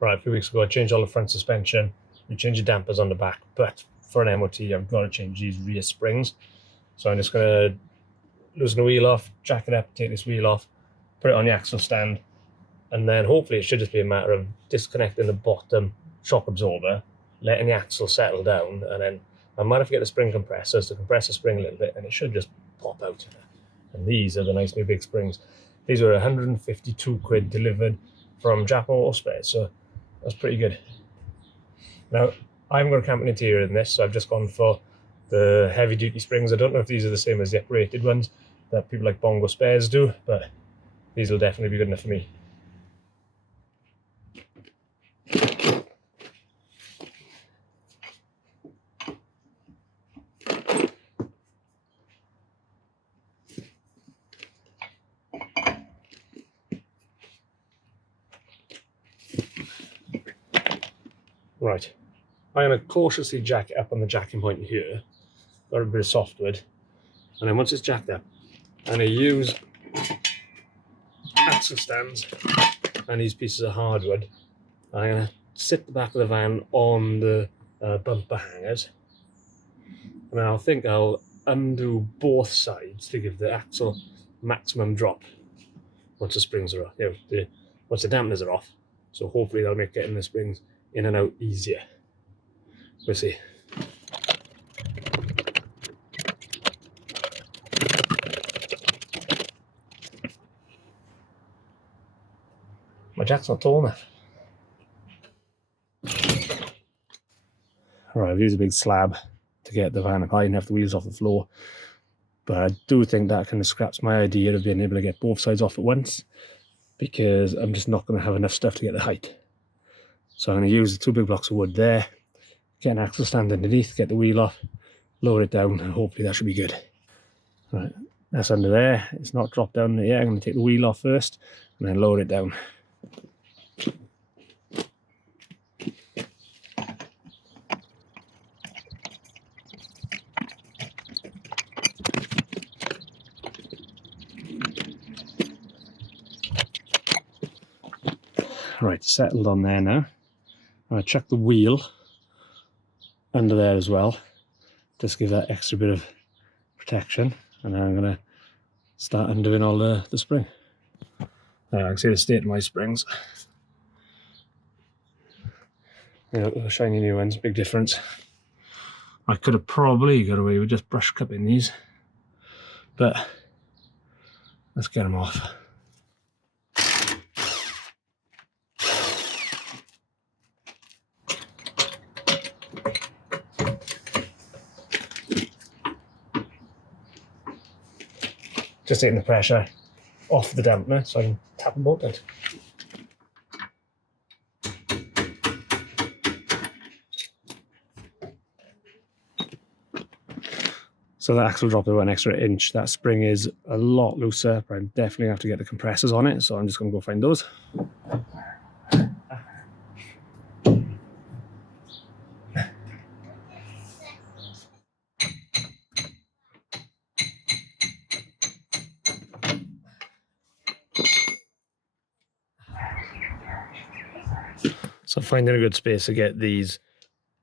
Right, a few weeks ago I changed all the front suspension, we changed the dampers on the back, but for an MOT I've got to change these rear springs. So I'm just going to loosen the wheel off, jack it up, take this wheel off, put it on the axle stand, and then hopefully it should just be a matter of disconnecting the bottom shock absorber, letting the axle settle down, and then I might have to get the spring compressors to compress the spring a little bit, and it should just pop out. And these are the nice new big springs. These were 152 quid delivered from Japan Auto Spares, so that's pretty good. Now, I haven't got a camping interior in this, so I've just gone for the heavy duty springs. I don't know if these are the same as the uprated ones that people like Bongo Spares do, but these will definitely be good enough for me. Right, I'm going to cautiously jack it up on the jacking point here, got a bit of softwood, and then once it's jacked up, I'm going to use axle stands and these pieces of hardwood. I'm going to sit the back of the van on the bumper hangers, and I think I'll undo both sides to give the axle maximum drop once the springs are off, once the dampeners are off. So hopefully that'll make getting the springs in and out easier. We'll see. My jack's not tall enough. Right, I've used a big slab to get the van up high enough the wheels off the floor, but I do think that kind of scraps my idea of being able to get both sides off at once, because I'm just not going to have enough stuff to get the height. So I'm going to use the two big blocks of wood there, get an axle stand underneath, get the wheel off, lower it down, and hopefully that should be good. Right, that's under there. It's not dropped down yet. I'm going to take the wheel off first and then lower it down. Right, settled on there now. I'm going to chuck the wheel under there as well, just give that extra bit of protection, and then I'm going to start undoing all the spring. I can see the state of my springs. The shiny new ones, big difference. I could have probably got away with just brush cupping these, but let's get them off. Just taking the pressure off the dampener so I can tap them both out. So the axle dropped about an extra inch. That spring is a lot looser, but I definitely have to get the compressors on it, so I'm just going to go find those. So finding a good space to get these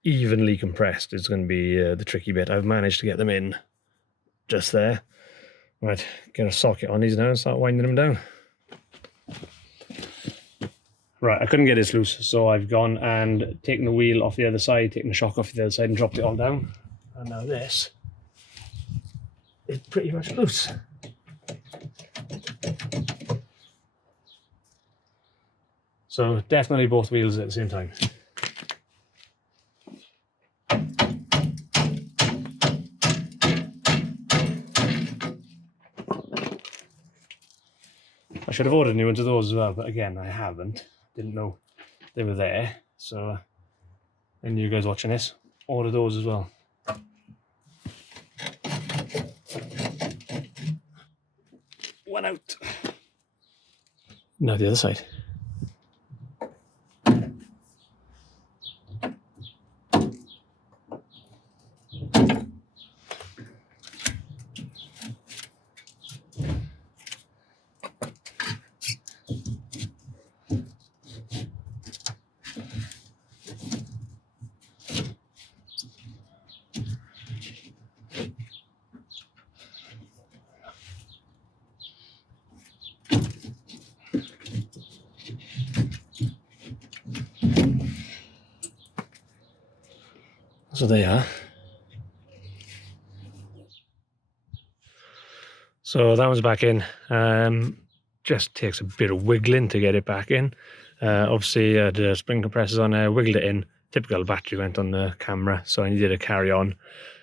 evenly compressed is going to be the tricky bit. I've managed to get them in just there. Right, get a socket on these now and start winding them down. Right, I couldn't get this loose, so I've gone and taken the wheel off the other side, taken the shock off the other side and dropped it all down. And now this is pretty much loose. So definitely both wheels at the same time. I should have ordered new ones of those as well, but again, I haven't. Didn't know they were there. So, and you guys watching this, order those as well. One out. Now the other side. So there you are. So that one's back in. Just takes a bit of wiggling to get it back in. Obviously the spring compressor's on there, wiggled it in. Typical battery went on the camera, so I needed to carry on.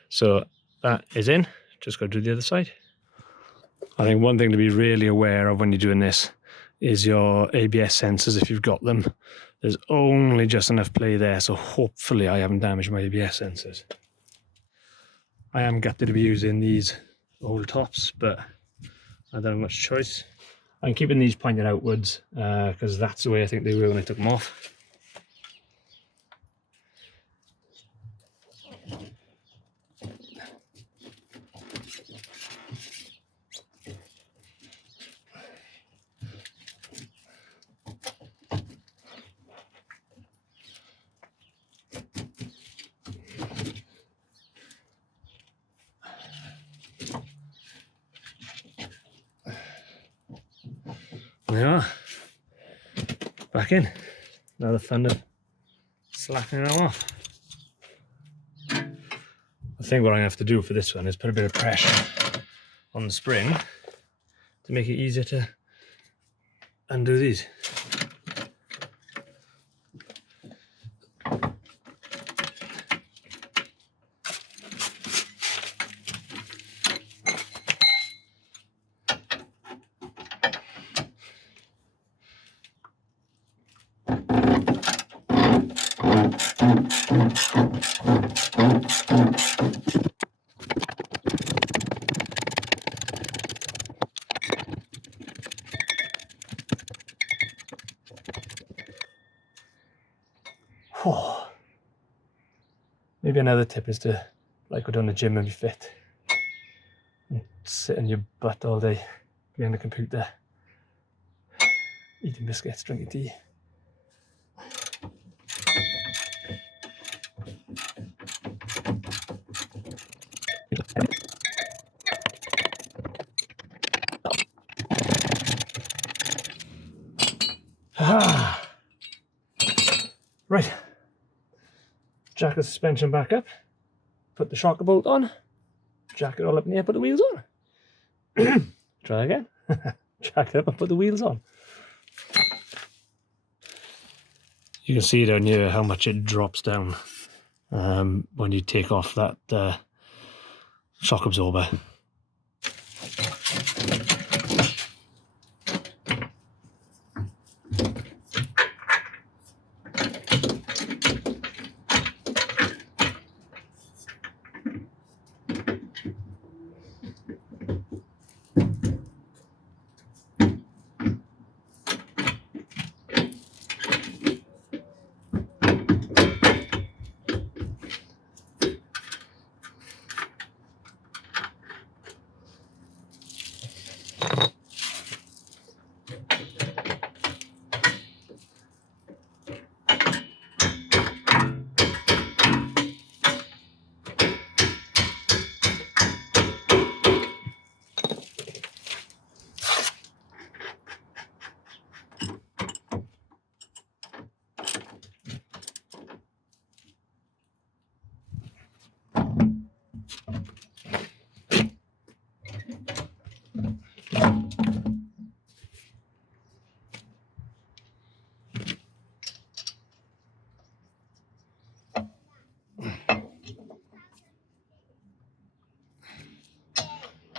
So that is in. Just got to do the other side. I think one thing to be really aware of when you're doing this is your ABS sensors, if you've got them. There's only just enough play there, so hopefully I haven't damaged my ABS sensors. I am gutted to be using these old tops, but I don't have much choice. I'm keeping these pointed outwards because that's the way I think they were when I took them off. There we are. Back in. Now the fun of slapping them off. I think what I'm going to have to do for this one is put a bit of pressure on the spring to make it easier to undo these. Maybe another tip is to, like we do in the gym, and be fit. And sit on your butt all day behind the computer, eating biscuits, drinking tea. Right. Jack the suspension back up, put the shocker bolt on, jack it all up in the air, put the wheels on. Try again. Jack it up and put the wheels on. You can see down here how much it drops down when you take off that shock absorber.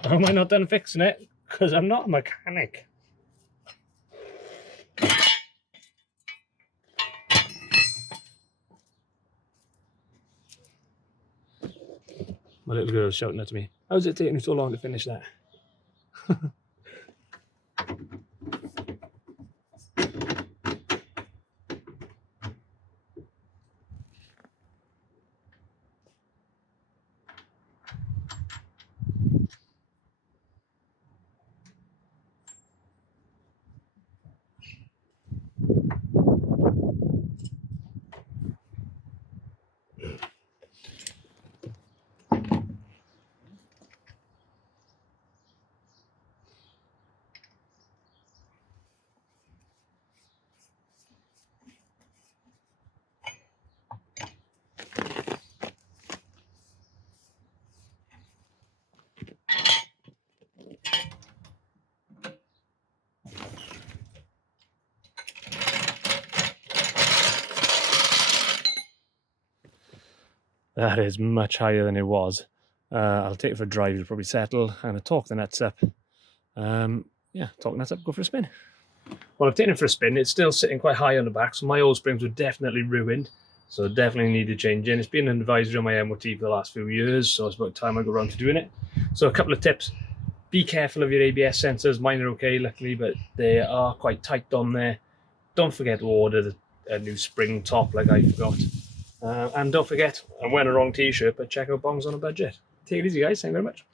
How am I not done fixing it? Because I'm not a mechanic. My little girl's shouting at me. How's it taking you so long to finish that? That is much higher than it was. I'll take it for a drive, it'll probably settle. I'm going to torque the nuts up. Yeah, torque the nuts up, go for a spin. Well, I've taken it for a spin. It's still sitting quite high on the back, so my oil springs were definitely ruined. So definitely need to change in. It's been an advisory on my MOT for the last few years, so it's about time I go around to doing it. So a couple of tips. Be careful of your ABS sensors. Mine are okay, luckily, but they are quite tight on there. Don't forget to order a new spring top like I forgot. And don't forget, I'm wearing a wrong t-shirt, but check out Bongos on a Budget. Take it easy, guys. Thank you very much.